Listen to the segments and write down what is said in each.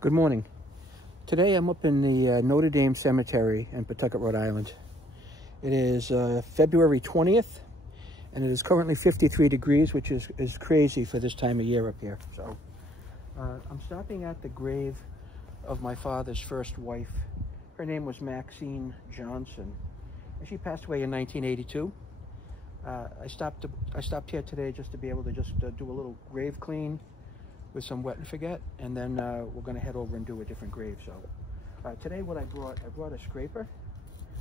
Good morning. Today I'm up in the Notre Dame Cemetery in Pawtucket, Rhode Island. It is February 20th, and it is currently 53 degrees, which is crazy for this time of year up here. So I'm stopping at the grave of my father's first wife. Her name was Maxine Johnson, and she passed away in 1982. I stopped here today just to be able to do a little grave clean with some wet and forget, and then we're going to head over and do a different grave. So today what I brought a scraper.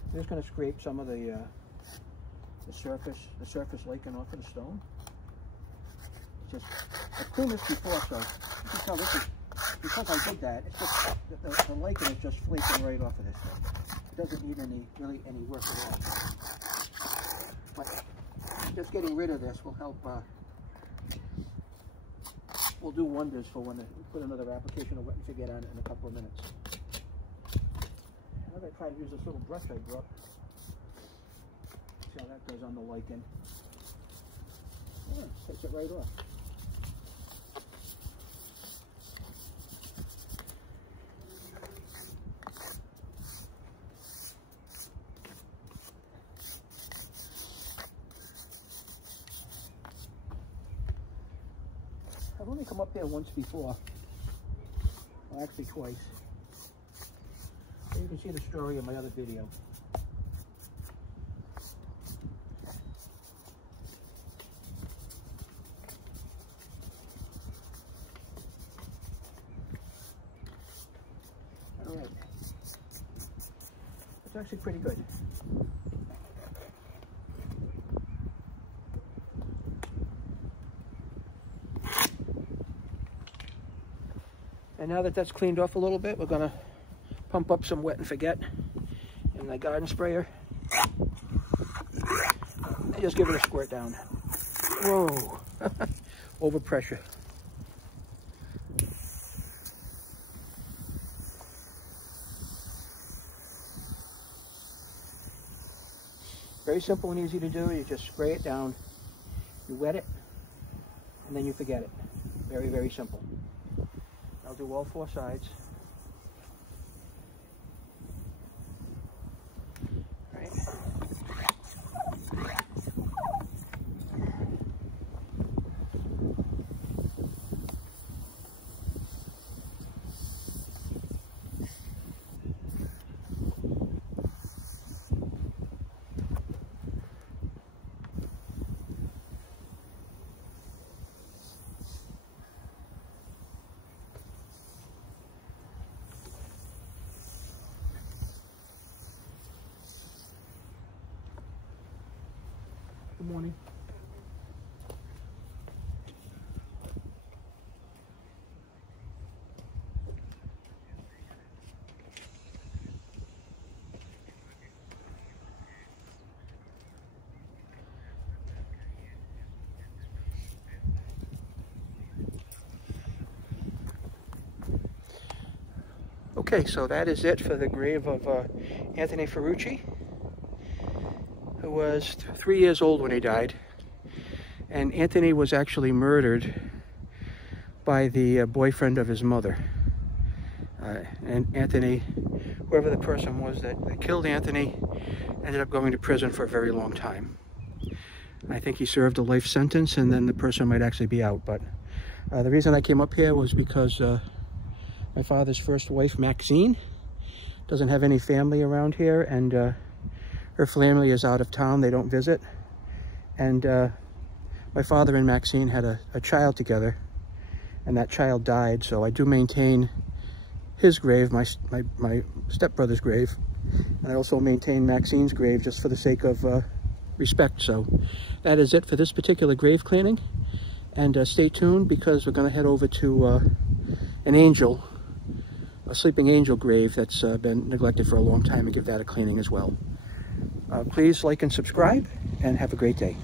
I'm just going to scrape some of the surface lichen off of the stone. It's just, I've cleaned this before, so you can tell this is, because I did that, it's just, the lichen is just flaking right off of this thing. It doesn't need really any work at all. But just getting rid of this will help, will do wonders for when we put another application of wet and forget on it in a couple of minutes. I'm going to try to use this little brush I brought. See how that goes on the lichen. Yeah, takes it right off. I've only come up here once before, well, actually twice. So you can see the story in my other video. All right, it's actually pretty good. And now that that's cleaned off a little bit, we're gonna pump up some wet and forget in the garden sprayer. And just give it a squirt down. Whoa, over pressure. Very simple and easy to do. You just spray it down, you wet it, and then you forget it. Very, very simple. I'll do all four sides. Right. Good morning. Okay, so that is it for the grave of Anthony Ferrucci, who was 3 years old when he died. And Anthony was actually murdered by the boyfriend of his mother. And Anthony, whoever the person was that killed Anthony, ended up going to prison for a very long time. I think he served a life sentence, and then the person might actually be out. But the reason I came up here was because my father's first wife, Maxine, doesn't have any family around here, and her family is out of town. They don't visit. And my father and Maxine had a child together, and that child died. So I do maintain his grave, my stepbrother's grave, and I also maintain Maxine's grave just for the sake of respect. So that is it for this particular grave cleaning. And stay tuned, because we're going to head over to a sleeping angel grave that's been neglected for a long time, and give that a cleaning as well. Please like and subscribe, and have a great day.